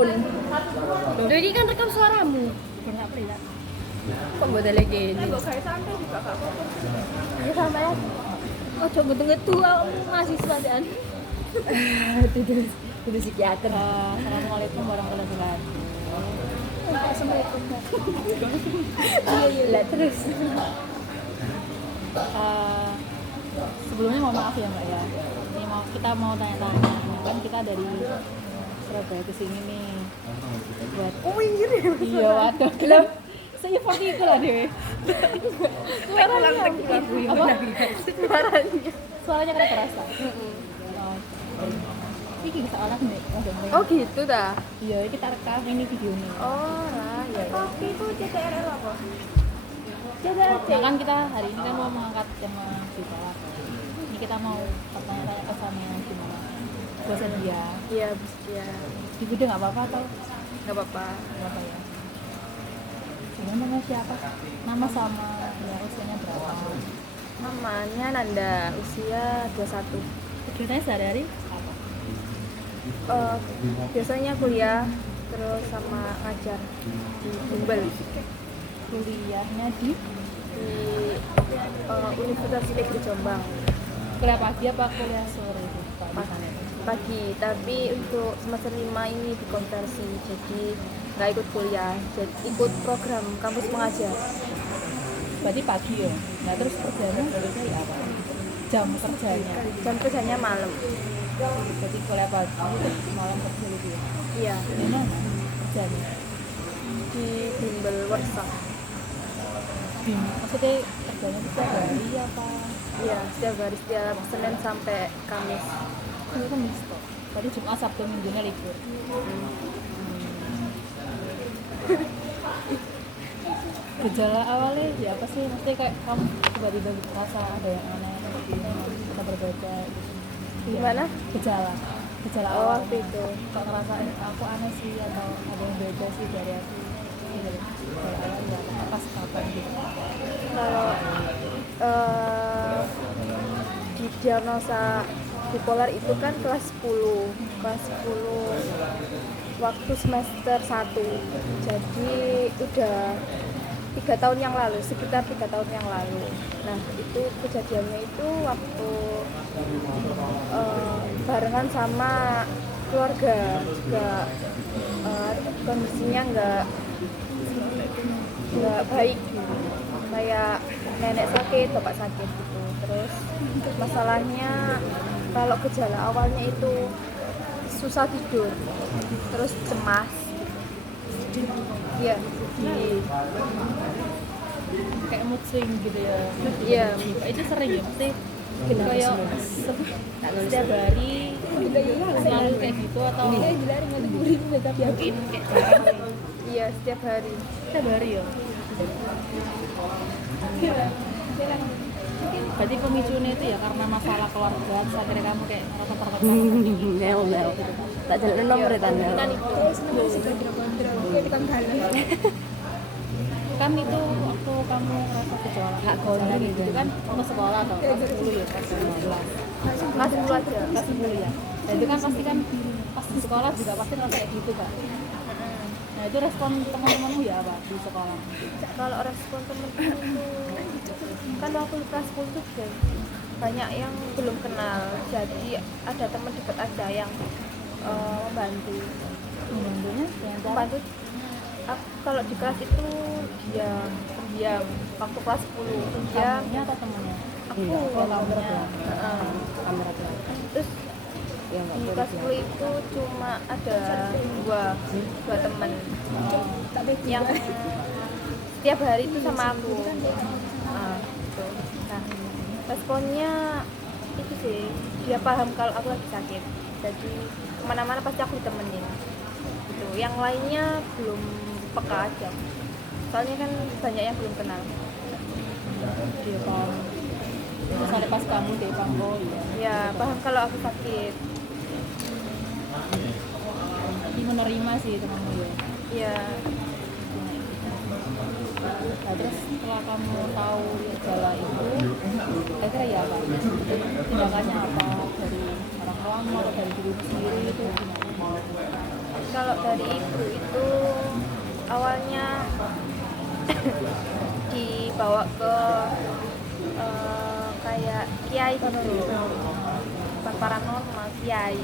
Loh ini kan rekam suaramu. Benar apa? Kok buat lagi ini? Kok kayak santai juga gak apa-apa. Ya sampai ya. Oh coba tunggu tuh mahasiswa dan. Itu psikiater. Assalamualaikum warahmatullahi wabarakatuh. Assalamualaikum. Iya terus. Sebelumnya mau maaf ya Mbak ya. Ini kita mau tanya-tanya. Kan kita dari Surabaya ke sini nih. Buat Minggir ya. iya waduh. Loh, se-effort itu lah Dewi. Suaranya Apa? Suaranya kena terasa. Ini bisa orang nih. Oh gitu dah. Iya, kita rekam ini videonya. Oh lah, ya. Tapi itu CTRL apa? Nah kan kita hari ini kan mau mengangkat tema kita. Ini kita mau tanya-tanya kesannya gimana. Bosan dia. Iya, ya. Di video nggak apa-apa atau Gak apa-apa. nggak apa ya? Sebenarnya nama siapa? Nama sama ya usianya berapa? Namanya Nanda, usia 21. Kegiatannya sehari-hari apa? Biasanya kuliah terus sama ngajar di Bimbel Kuliahnya di Universitas Negeri Jombang. kuliah pagi apa kuliah sore itu Pak di sana? Pagi, tapi untuk semester 5 ini dikonversi jadi nggak ikut kuliah, jadi ikut program kampus mengajar. Berarti pagi ya? Nah terus kerjanya biasanya ya apa? Jam kerjanya? Jam kerjanya malam. Berarti kuliah pagi terus malam kerja gitu ya? Iya, Di mana kerjanya? di Bimbel Workshop. Maksudnya kerjanya itu setiap hari apa? Iya, setiap hari, setiap Senin sampai Kamis. Itu kan mixto. Berarti Jumat, Sabtu, Minggunya libur. Gejala awalnya ya apa sih? Maksudnya kayak kamu tiba-tiba merasa ada yang aneh atau berbeda gitu. Gimana? Gejala Oh, awal. waktu itu. Kok ngerasa aku aneh sih atau ada yang beda sih dari aku? Gitu. Gejala awal ya pas kapan gitu. Kalau di diagnosa bipolar itu kan kelas 10 waktu semester 1, jadi udah 3 tahun yang lalu, sekitar 3 tahun yang lalu. Nah itu kejadiannya itu waktu barengan sama keluarga juga, kondisinya nggak baik gitu. Kayak nenek sakit, bapak sakit gitu. Terus masalahnya kalau gejala awalnya itu susah tidur, terus cemas. Iya, Kayak mood swing gitu ya. iya. Itu sering ya pasti kayak setiap hari selalu kayak gitu atau mungkin kayak jarang Iya, setiap hari. setiap hari ya. Berarti pemicunya itu ya karena masalah keluarga, terus akhirnya kamu kayak merasa tertekan. Mel. Tak jalan nomor itu Mel. Kan itu Kan itu waktu kamu merasa gejala gitu kan kamu sekolah atau kelas 10 ya kelas 11 kelas 10 aja. kelas 10 ya. Dan itu kan pasti kan pas di sekolah juga pasti ngerasa kayak gitu kan. Nah itu respon teman-temanmu ya apa di sekolah? Kalau respon temen-temen itu kan waktu kelas 10 tuh juga banyak yang belum kenal, jadi ada teman dekat aja yang membantu. Membantunya yang cara Membantu kalau di kelas itu dia pendiam, waktu kelas 10 dia kamunya atau temennya? aku Oh kamunya. Kamera tuh. terus Ya di kelas 10 itu cuma ada dua teman yang setiap hari itu sama aku. Gitu. Nah responnya itu sih, dia paham kalau aku lagi sakit, jadi kemana-mana pasti aku ditemenin gitu. Yang lainnya belum peka aja, soalnya kan banyak yang belum kenal. Dia paham. Terus ada pas kamu dia paham oh iya. Ya paham kalau aku sakit. Dia menerima sih temanmu ya. Ya Nah terus setelah kamu tahu gejala itu, akhirnya ya apa? Tindakannya apa dari orang tuamu atau dari dirimu sendiri itu gimana? Kalau dari ibu itu awalnya dibawa ke kayak kiai gitu, bukan paranormal, kiai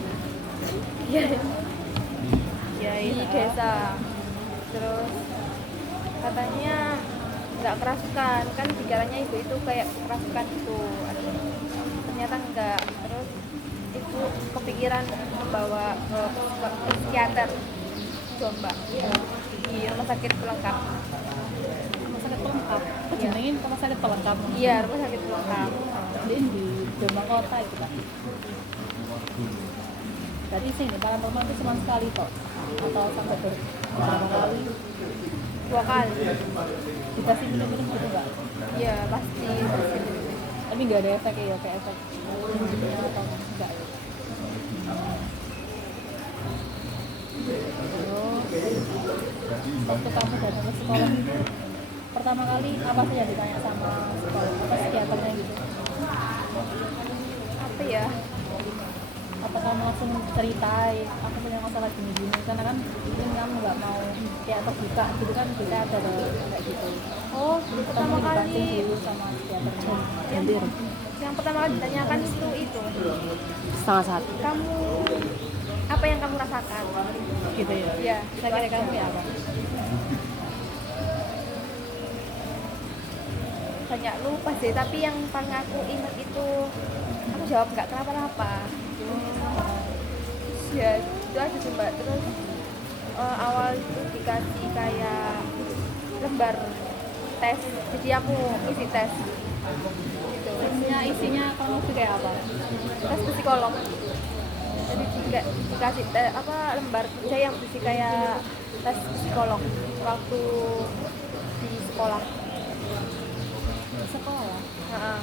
di desa. Terus katanya nggak kerasukan, kan pikirannya ibu itu kayak kerasukan gitu, ternyata enggak. Terus ibu kepikiran membawa ke psikiater Jombang di rumah sakit pelengkap. Rumah sakit pelengkap. Jenengin rumah sakit pelengkap. Iya, rumah sakit pelengkap. Di Jombang kota itu kan. Jadi sini paranormal itu cuma sekali kok, atau sampai berapa kali? 2 kali. Dikasih minum-minum gitu nggak? Iya, pasti. Tapi nggak ada efek ya, kayak efek atau enggak ya? Terus waktu kamu datang ke sekolah itu pertama kali apa sih yang ditanya sama sekolah, apa psikiaternya gitu? Apa ya? Apa kamu langsung ceritain aku punya masalah gini-gini, karena kan mungkin kamu nggak mau kayak terbuka gitu kan, kita ada kayak gitu. Oh, pertama Kamu dibanting kali dulu sama psikiaternya. yang pertama kali ditanyakan itu Setengah saat kamu apa yang kamu rasakan? gitu ya? Iya, Kira-kira kamu ya apa? banyak lupa sih, tapi yang paling aku ingat itu aku jawab nggak kenapa-napa. Ya itu aja sih mbak. Terus awal itu dikasih kayak lembar tes, jadi aku isi tes gitu. Isinya kamu tuh kayak apa? Tes psikolog, jadi dikasih lembar kerja yang berisi kayak tes psikolog waktu di sekolah. Sekolah. Heeh.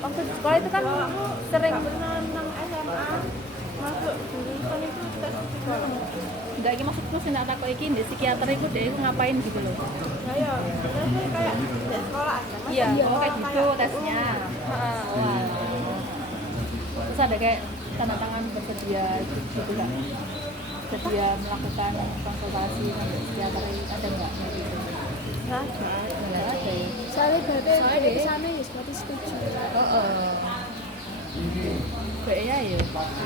Waktu di sekolah itu kan sering nang SMA masuk jurusan itu tes psikolog. Enggak, ini maksudku sih nak takut iki ndek psikiater iku deh ngapain gitu loh. Ya biasanya kayak di sekolah aja. Iya, kayak gitu tesnya. Heeh. Wah. Terus ada kayak tanda tangan bersedia gitu kan? Bersedia melakukan konsultasi dengan psikiater, ada nggak gitu? Nah, Nggak ada ya. Soalnya berarti dari sana ya berarti setuju. Kayaknya ya.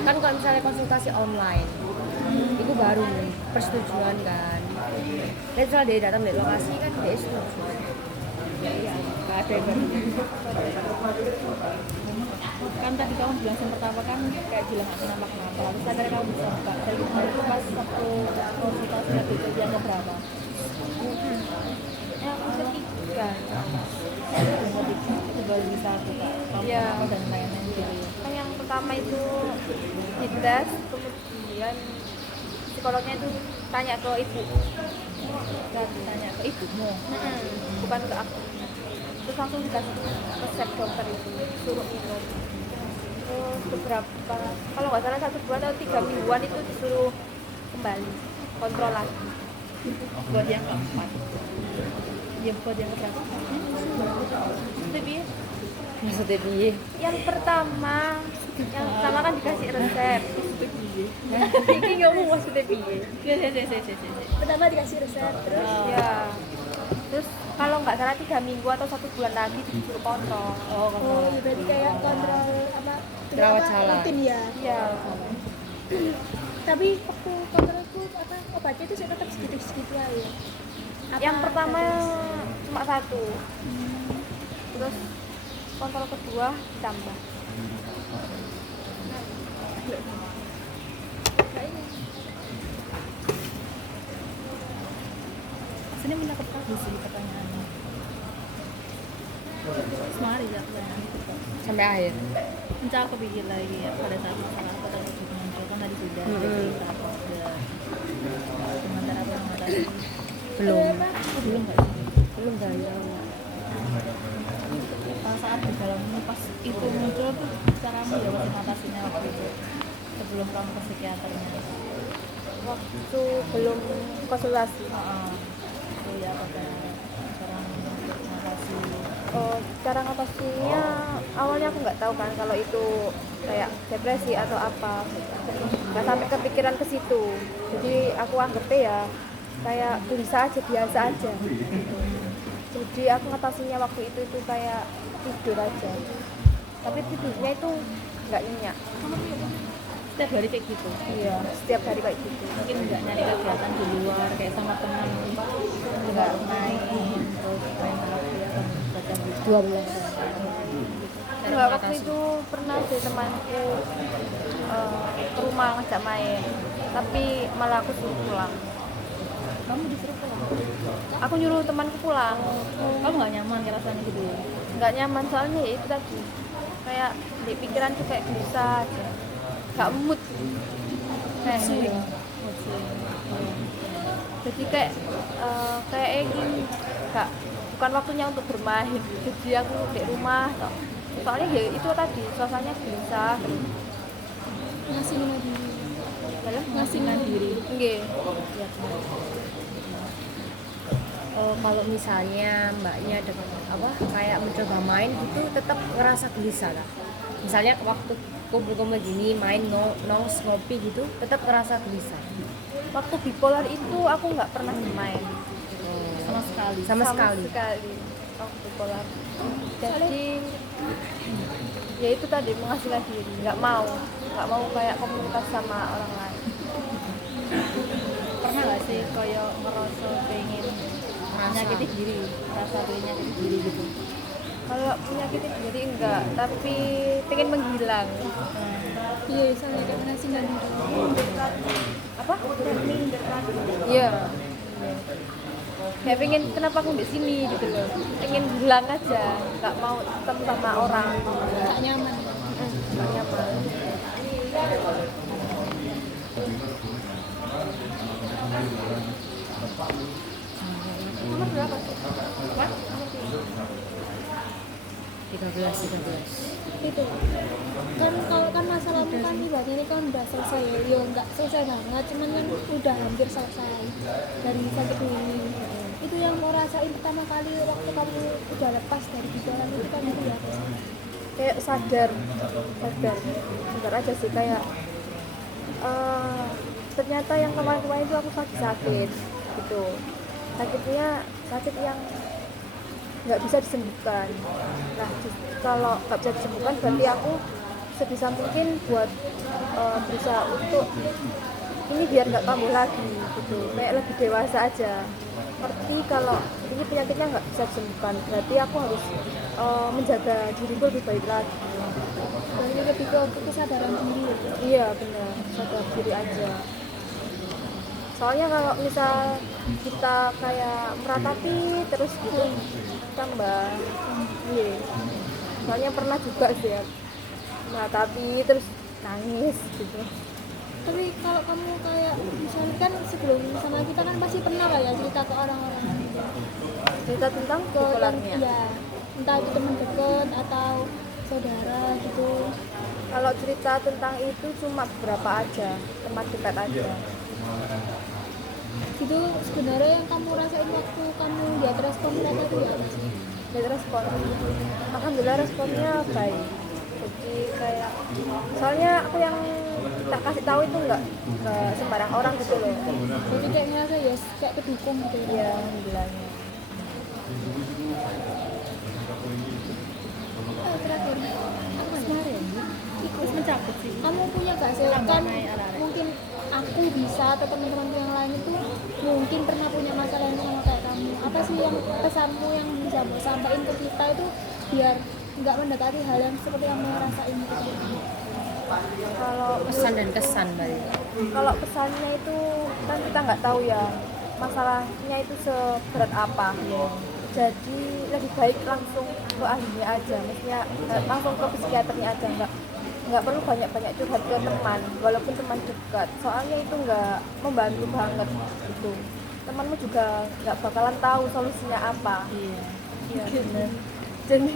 Kan kalau misalnya konsultasi online itu baru nih persetujuan kan. Dan setelah dia datang dari lokasi kan dia setuju. Iya, nggak ada yang baru. Kan tadi kamu bilang yang pertama kan kayak bilang nggak kenapa-kenapa, terus akhirnya kamu bisa buka. Dari kemarin itu pas waktu konsultasi itu yang keberapa? yang ketiga Itu baru bisa buka kamu Iya. kenapa dan lain-lain gitu ya. kan yang pertama itu dites, kemudian psikolognya itu tanya ke ibu. Tanya ke ibumu. Bukan ke aku. Terus langsung dikasih resep dokter itu, suruh minum. Terus beberapa, kalau nggak salah 1 bulan atau 3 mingguan itu disuruh kembali kontrol lagi. Buat yang keempat. Ya buat yang keberapa? Tapi Maksudnya piye? Yang pertama kan dikasih resep. Ini ngomong maksudnya piye? ya. Pertama dikasih resep, terus Ya. Terus kalau nggak salah 3 minggu atau 1 bulan lagi disuruh kontrol. Oh, kontrol. oh berarti kayak kontrol apa? Rawat apa, jalan. rutin ya. Iya. Tapi waktu kontrol itu apa obatnya itu saya tetap segitu-segitu aja. Apa Yang pertama ada- cuma 1. Terus kontrol kedua ditambah. Sini mendapat bagus sih pertanyaannya. Semari ya pertanyaan itu. Sampai akhir. Mencari aku pikir lagi ya pada saat masalah apa tadi juga muncul kan tadi sudah ada cerita apa ada komentar apa yang tadi Belum. belum nggak sih? Belum saya. Pada saat di dalam pas itu muncul tuh caramu ya waktu mengatasinya waktu itu sebelum kamu ke psikiaternya. Waktu belum konsultasi. Itu ya pada cara mengatasi. Cara ngatasinya awalnya aku nggak tahu kan kalau itu kayak depresi atau apa. nggak sampai kepikiran ke situ. Jadi aku anggapnya ya kayak gelisah aja, biasa aja. Jadi aku ngatasinya waktu itu kayak tidur aja. Tapi tidurnya itu nggak nyenyak. Setiap hari kayak gitu. Iya, setiap hari kayak gitu. Mungkin nggak nyari kegiatan di luar kayak sama teman, nggak main terus main sama dia kan baca buku. 2 bulan. Enggak, waktu itu pernah ada temanku ke rumah ngajak main, tapi malah aku suruh pulang. Kamu disuruh pulang. Aku nyuruh temanku pulang. Kamu nggak nyaman ya rasanya gitu ya? Nggak nyaman soalnya ya itu tadi, kayak di pikiran tuh kayak bisa aja, nggak mood kayak Pusing. jadi kayak gini, nggak, bukan waktunya untuk bermain. Jadi aku di rumah toh. Soalnya ya itu tadi suasananya gelisah. Ngasihin diri. Dalam Ngasihkan diri. nggih. Kalau misalnya mbaknya dengan kayak mencoba main gitu tetap ngerasa gelisah lah. Misalnya waktu kumpul-kumpul gini main nongs ngopi gitu tetap ngerasa gelisah. Waktu bipolar itu aku nggak pernah main Sama sekali. Sama sekali. waktu bipolar. Jadi ya itu tadi, mengasihkan diri, nggak mau kayak komunitas sama orang lain. Pernah nggak sih kayak ngerasa pengen nyakiti diri, rasa pengen nyakiti diri gitu? Kalau menyakiti diri enggak, tapi pengen menghilang. Iya, soalnya kayak ngasihin diri. Apa? Iya. Kayak pengen, kenapa aku di sini gitu loh. Pengen hilang aja, nggak mau ketemu sama orang. Gak nyaman. Nggak nyaman. Nomor berapa sih? 13. Itu kan kalau kan masalahmu kan ibaratnya ini kan udah selesai ya nggak selesai banget, cuman kan udah hampir selesai dari sakit ini. Itu yang mau rasain pertama kali waktu kamu udah lepas dari bipolar itu kan itu ya Kayak sadar aja sih, kayak ternyata yang kemarin-kemarin itu aku sakit gitu, sakitnya sakit yang nggak bisa disembuhkan. Nah, kalau nggak bisa disembuhkan berarti aku sebisa mungkin buat berusaha untuk ini biar nggak kambuh lagi gitu, kayak lebih dewasa aja, ngerti kalau ini penyakitnya nggak bisa disembuhkan, berarti aku harus menjaga diriku lebih baik lagi. dan ini lebih ke kesadaran diri ya. Iya benar, sadar diri aja. Soalnya kalau misal kita kayak meratapi terus gitu tambah iya. Soalnya pernah juga sih ya, meratapi terus nangis gitu. Tapi kalau kamu kayak misalnya kan sebelum sama kita kan pasti pernah lah ya cerita ke orang-orang gitu. Cerita tentang Ke yang bipolarnya. ya entah itu teman dekat atau saudara gitu. Kalau cerita tentang itu cuma beberapa aja, teman dekat aja. Itu sebenarnya yang kamu rasain waktu kamu lihat respon mereka itu ya apa sih? Dan respon, alhamdulillah responnya baik. Jadi kayak, soalnya aku yang tak kasih tahu itu nggak sembarang orang gitu loh. Jadi kayak ngerasa ya kayak kedukung gitu ya. Iya, alhamdulillahnya. Terakhir apa kemarin Terus mencabut sih. kamu punya gak sih Tambah kan naik arah-arah. mungkin aku bisa atau teman-temanku yang lain itu mungkin pernah punya masalah yang sama kayak kamu, apa sih yang pesanmu yang bisa mau sampaikan ke kita itu biar nggak mendekati hal yang seperti yang mau rasain gitu. Kalau Pesan dan kesan mbak. kalau pesannya itu kan kita nggak tahu ya masalahnya itu seberat apa. Jadi lebih baik langsung ke ahlinya aja, maksudnya langsung ke psikiaternya aja, nggak perlu banyak-banyak curhat ke teman, walaupun teman dekat, soalnya itu nggak membantu banget gitu. Temanmu juga nggak bakalan tahu solusinya apa. Iya benar. Jadi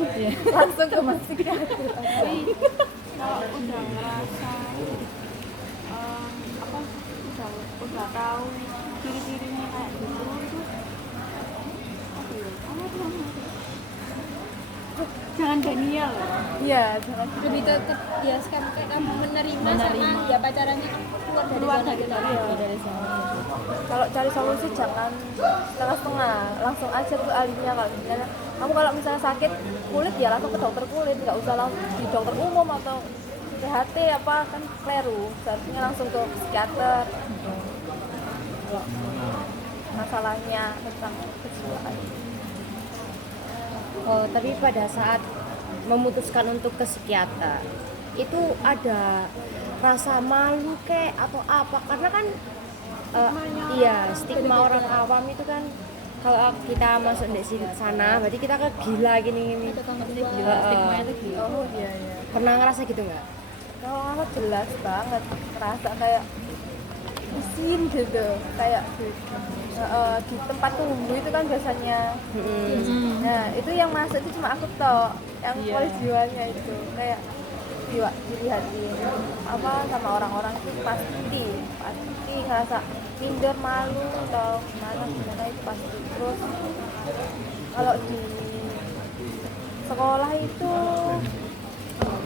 langsung ke psikiater. Tapi kalau udah ngerasa apa udah tahu ciri-cirinya kayak gitu itu apa ya? Apa tuh namanya? Jangan Daniel loh. Iya, jangan Lebih ke biaskan kayak kamu menerima sama Menerima. ya pacarannya kan keluar dari zona kita. dari sana. Kalau cari solusi jangan setengah-setengah, langsung aja ke ahlinya. Kalau misalnya kamu kalau misalnya sakit kulit ya langsung ke dokter kulit, nggak usah langsung di dokter umum atau THT apa kan kleru. Seharusnya langsung ke psikiater. Kalau masalahnya tentang kejiwaan. Oh, tapi pada saat memutuskan untuk ke psikiater itu ada rasa malu kek atau apa? Karena kan iya stigma orang awam itu kan kalau kita masuk di sana berarti kita kan gila gini. Gila, stigmanya tuh gila. Oh iya. Pernah ngerasa gitu nggak? Kalau aku jelas banget merasa kayak isin gitu, kayak di tempat tunggu itu kan biasanya. Nah itu yang masuk itu cuma aku toh, yang polis jiwanya itu kayak dilihatin apa sama orang-orang itu pasti ngerasa minder, malu atau gimana itu pasti. Terus kalau di sekolah itu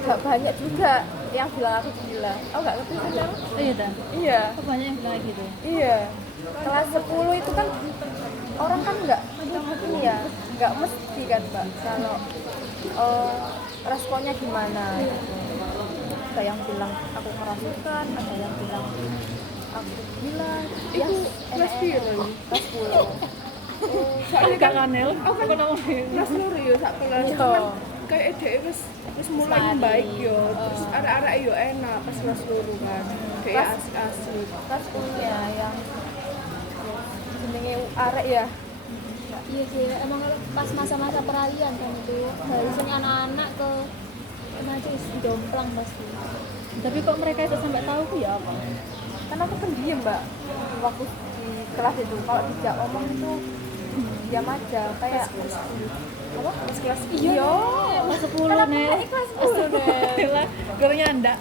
gak banyak juga yang bilang aku gila. Oh gak ngerti sih Cang? Oh iya dah. Iya. Kok banyak yang bilang gitu? Iya. Kelas 10 itu kan orang kan nggak ini ya, nggak mesti kan Mbak kalau responnya gimana. Ada yang bilang aku merasukan, ada yang bilang aku gila. Itu kelas biru. Kelas 10. Soalnya Kak kan Kanel, aku kan kelas loro yo sak kelas. Iya. Cuman kayak dhek wis mulai membaik yo. Terus arek-arek yo enak pas kelas loro kan. Kayak asik-asik. Kelas 10 ya yang jenenge arek ya. Iya sih, emang kalau pas masa-masa peralihan kan itu barisannya anak-anak ke najis jomplang pasti. tapi kok mereka itu sampai tahu tuh ya apa? Kan aku pendiam Mbak waktu di kelas itu. Kalau dijak omong itu diam aja kayak apa? Kelas Iya. Kelas 10 Kan aku nih. naik kelas 10 deh. Lah, gurunya ndak.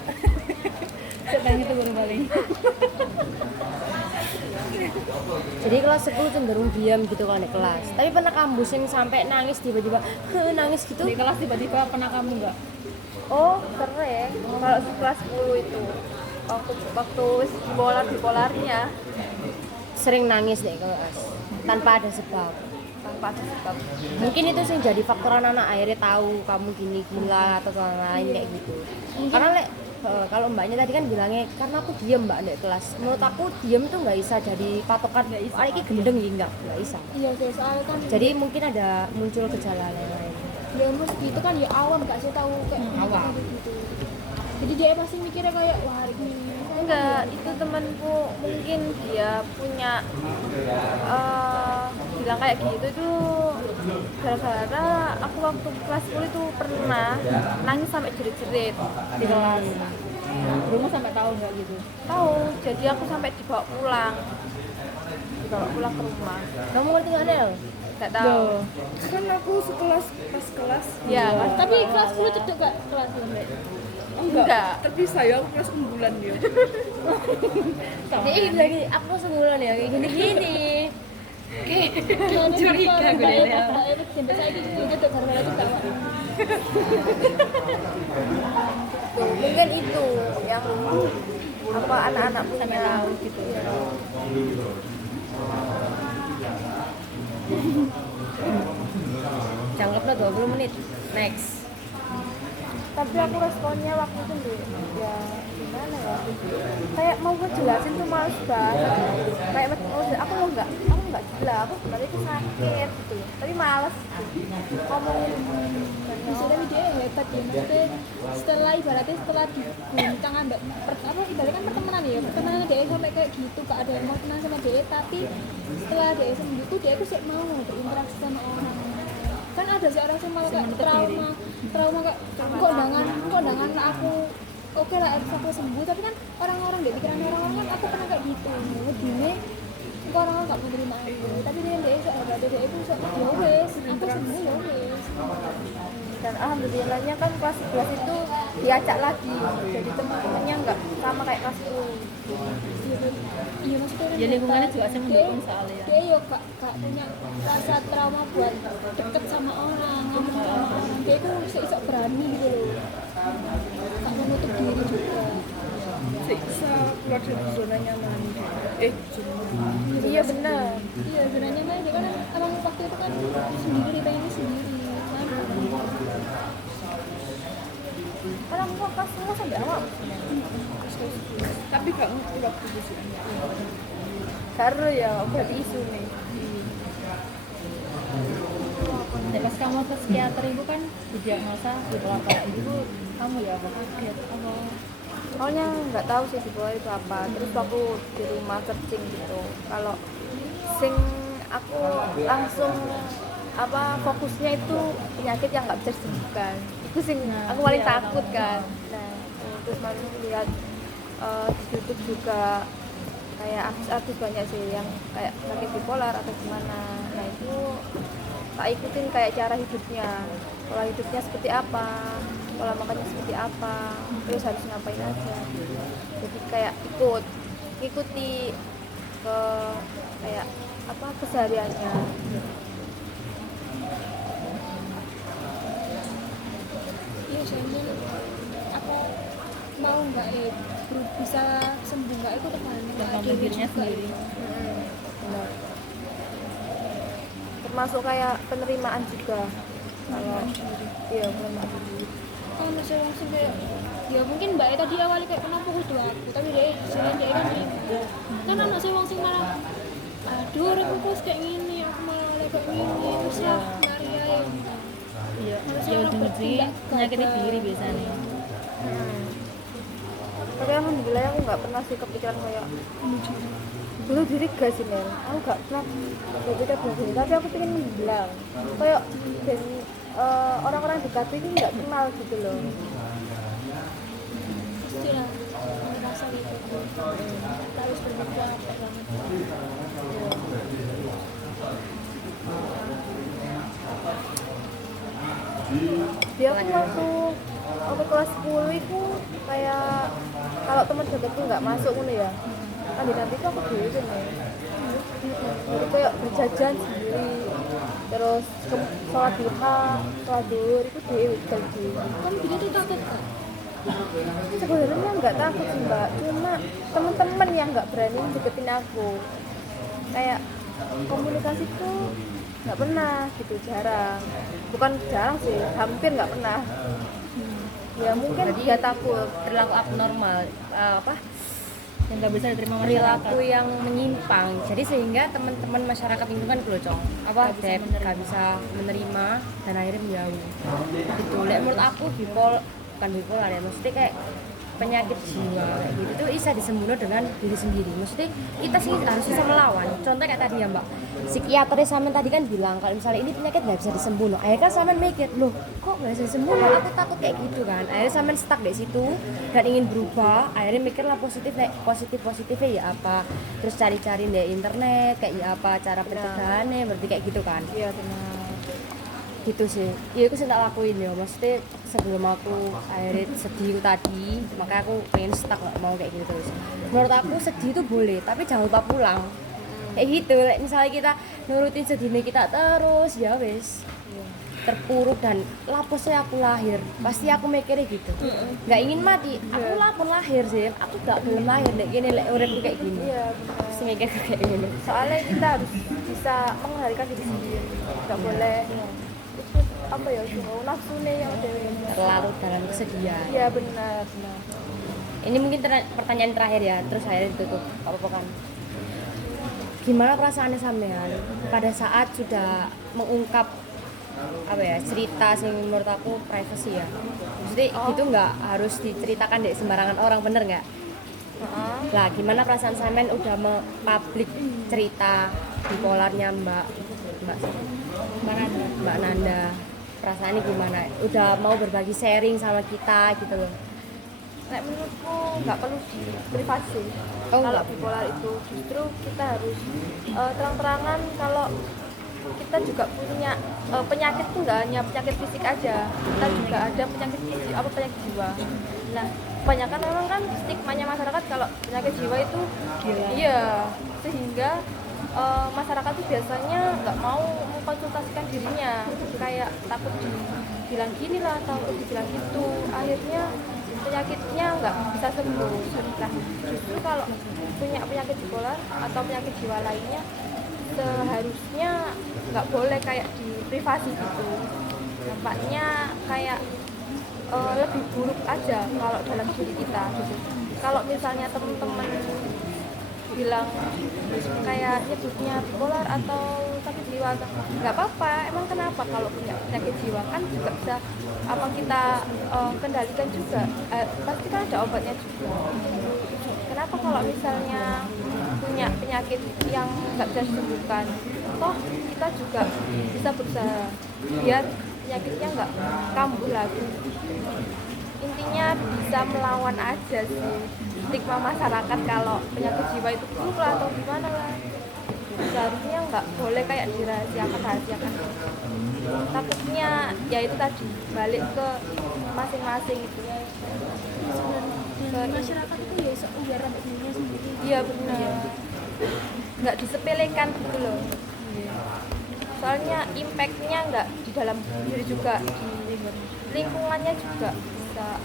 Saya itu guru paling. Jadi kelas 10 cenderung diam gitu kan di kelas. Tapi pernah kampus yang sampai nangis tiba-tiba nangis gitu. Di kelas tiba-tiba pernah kamu nggak? Oh, sering. Kalau di kelas 10 itu waktu bipolarnya Sering nangis deh kelas tanpa ada sebab. tanpa ada sebab. Mungkin itu sih jadi faktor anak akhirnya tahu kamu gini gila atau lain kayak gitu. Karena kalau mbaknya tadi kan bilangnya karena aku diem mbak di kelas. Menurut aku diem tuh nggak bisa jadi patokan. Ada ini gendeng ya nggak bisa. Iya sih, soalnya kan Jadi mungkin ada muncul gejala lain-lain. di umur segitu kan ya awam gak sih tahu kayak Awam. gitu. Jadi dia pasti mikirnya kayak wah hari ini Enggak, itu temanku mungkin dia punya bilang kayak gitu tuh gara-gara aku waktu kelas 10 itu pernah nangis sampai jerit-jerit di kelas. Rumah sampai tahu nggak gitu? Tahu, jadi aku sampai dibawa pulang ke rumah. Kamu ngerti nggak Nel? Nggak tahu. Kan aku sekelas pas kelas. Ya, tapi kelas 10 cedek gak kelas 10? enggak. Terpisah ya aku kelas unggulan dia. Jadi lagi aku sebulan ya kayak gini-gini. Curiga gue ya. Mbak itu sampai saya gitu cedek gara-gara itu gak Tuh, mungkin itu yang apa anak-anak punya tahu gitu. Jangkepnya 20 menit. Next. Tapi aku responnya waktu itu ya gimana ya, kayak mau gue jelasin tuh males banget, kayak aku nggak gila, aku sebenarnya itu sakit gitu, tapi males ngomongin. misalnya dia hebat ya, maksudnya setelah diguncang ambek apa ibaratnya kan pertemanan ya, pertemanan dia sampai kayak gitu, gak ada yang mau kenal sama dia, tapi setelah dia sembuh tuh dia tuh sih mau berinteraksi sama orang. Kan ada sih orang yang malah kayak trauma kayak kondangan aku oke lah harus aku sembuh, tapi kan orang-orang di pikiran orang-orang kan aku pernah kayak gitu gini kok orang nggak mau terima aku, tapi dia itu ya wes aku sembuh ya wes. Dan alhamdulillahnya kan kelas 11 itu diacak lagi, jadi teman-temannya nggak sama kayak kelas 10. Iya maksudnya kan Ya lingkungannya juga sih mendukung dia- soalnya. dia yo gak punya rasa trauma buat deket sama orang, ngomong sama orang, dia itu sok berani gitu loh, gak menutup diri juga. bisa keluar dari zona nyaman Iya benar. Iya sebenarnya mah dia kan emang waktu itu kan sendiri pengen sendiri kan. Karena aku kelas 10 sampai awal. tapi gak ngerti waktu itu sih. Baru ya buat isu nih. Nah, pas kamu ke psikiater itu kan didiagnosa bipolar itu kamu ya apa kaget apa Soalnya nggak tahu sih bipolar itu apa. Terus waktu di rumah searching gitu. Kalau sing aku langsung fokusnya itu penyakit yang nggak bisa disembuhkan. Itu sing aku paling iya, takut kan. Nah, terus malu lihat di YouTube juga kayak artis banyak sih yang kayak sakit bipolar atau gimana. Nah itu tak ikutin kayak cara hidupnya, pola hidupnya seperti apa, pola makannya seperti apa, terus harus ngapain aja. Jadi kayak ikuti ke kayak kesehariannya. Iya soalnya apa mau nggak bisa sembuh nggak itu tergantung dengan diri dirinya juga. sendiri. Benar. Termasuk kayak penerimaan juga. Kalau iya penerimaan diri. Kalau misalnya langsung kayak ya mungkin mbak tadi awalnya kayak kenapa kudu aku tapi dia kan terima kan anak saya langsung malah aduh aku kayak gini aku malah kayak gini terus ya Maria yang Iya, harusnya ya orang ujung-ujungnya bertindak menyakiti gagah. diri biasanya. Tapi alhamdulillah aku nggak pernah sih kepikiran kayak bunuh diri gak sih Nel. Aku nggak pernah berpikir bunuh diri. Tapi aku pengen bilang kayak dan orang-orang dekat itu nggak kenal gitu loh. pastilah merasa gitu kita harus berjuang banget. Dia aku waktu kelas 10 itu kayak kalau teman dekatku nggak masuk ngono ya. Kan nanti itu aku dulu kan ya. Jadi kayak berjajan sendiri. Terus sholat duha, sholat duhur itu dewi tadi. Kan dia tuh takut kan Sebenarnya nggak takut sih mbak, cuma teman-teman yang nggak berani deketin aku. Kayak komunikasi tuh nggak pernah gitu, jarang. Bukan jarang sih, hampir nggak pernah. Ya mungkin dia takut. Perilaku abnormal, Yang nggak bisa diterima perilaku masyarakat. yang menyimpang. Jadi sehingga teman-teman masyarakat lingkungan gelocong gak bisa menerima dan akhirnya menjauh. Gitu. Menurut aku bukan bipolar ya, maksudnya kayak penyakit jiwa gitu tuh bisa disembuhkan dengan diri sendiri. Maksudnya kita sih harus bisa melawan. Contoh kayak tadi ya mbak, psikiaternya Samen tadi kan bilang kalau misalnya ini penyakit nggak bisa disembuh. Akhirnya kan Samen mikir, loh kok nggak bisa disembuh? Aku takut kayak gitu kan. Akhirnya Samen stuck di situ dan ingin berubah. Akhirnya mikirlah positifnya ya apa. Terus cari-cari di internet kayak ya apa cara pencegahannya, berarti kayak gitu kan. Iya benar. Gitu sih, iya aku sih tak lakuin ya, maksudnya sebelum aku akhirnya sedih tadi, makanya aku pengen stuck gak mau kayak gitu terus. Menurut aku sedih itu boleh, tapi jangan lupa pulang. Kayak gitu, misalnya kita nurutin sedihnya kita terus, ya wes terpuruk dan laposnya aku lahir, pasti aku mikirnya gitu. Gak ingin mati, aku lapor lahir sih, aku gak belum lahir, dek gini, uripku kayak gini. Iya benar. Terus mikir kayak gini. Soalnya kita harus bisa mengendalikan diri sendiri, nggak boleh itu apa ya nafsunya yang dewe. Terlarut dalam kesedihan. Iya benar. Ini mungkin pertanyaan terakhir ya, terus akhirnya ditutup. Gak apa-apa kan? Gimana perasaannya sampean pada saat sudah mengungkap cerita sing menurut aku privacy ya. Maksudnya itu nggak harus diceritakan deh sembarangan orang, bener nggak? Lah gimana perasaan sampean udah mempublik cerita bipolarnya Mbak Nanda? Perasaannya gimana? Udah mau berbagi sharing sama kita gitu loh. Nah, menurutku nggak perlu privasi. Oh, Kalau enggak. bipolar itu justru kita harus terang-terangan kalau kita juga punya penyakit tuh nggak hanya penyakit fisik aja, kita juga ada penyakit penyakit jiwa. Nah, kebanyakan memang kan stigmanya masyarakat kalau penyakit jiwa itu Gila. iya, sehingga masyarakat tuh biasanya nggak mau mengkonsultasikan dirinya, kayak takut dibilang gini lah, takut dibilang gitu. Akhirnya penyakitnya nggak bisa sembuh. Nah, justru kalau punya penyakit bipolar atau penyakit jiwa lainnya seharusnya nggak boleh kayak di privasi gitu. Dampaknya kayak lebih buruk aja kalau dalam diri kita gitu. Kalau misalnya teman-teman bilang kayak nyebutnya bipolar atau sakit jiwa, nggak apa-apa. Emang kenapa kalau punya penyakit jiwa kan juga bisa apa kita kendalikan juga, pasti kan ada obatnya juga. Kenapa kalau misalnya punya penyakit yang nggak bisa disembuhkan, toh kita juga bisa berusaha biar penyakitnya nggak kambuh lagi. Intinya bisa melawan aja sih stigma masyarakat kalau penyakit jiwa itu buruk lah atau gimana lah. Seharusnya nggak boleh kayak dirahasiakan. Takutnya ya itu tadi balik ke masing-masing itu ya. Dan masyarakat itu ya biar rambut dirinya sendiri. Iya benar. Nggak disepelekan gitu loh. Soalnya impactnya nggak di dalam diri juga, di lingkungannya juga bisa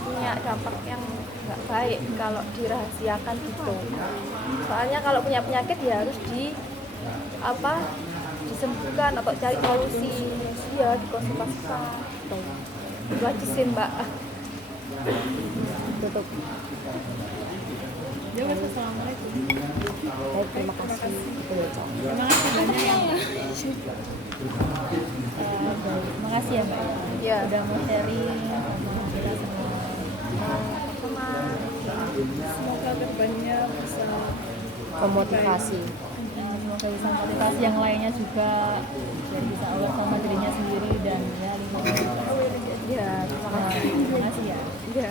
punya dampak yang nggak baik kalau dirahasiakan gitu. Soalnya kalau punya penyakit ya harus disembuhkan atau cari solusi, ya dikonsultasikan. Itu aja sih Mbak. Tutup. Ya wes, assalamualaikum. Baik, terima kasih. Betul, Cok. Terima kasih banyak ya. Terima kasih ya Mbak. Ya. Udah mau sharing sama kita semua. Semoga kedepannya bisa Memotivasi. Semoga bisa motivasi yang lainnya juga biar bisa aware sama dirinya sendiri dan ya lingkungan. Ya, terima Terima kasih ya. kasih. Ya.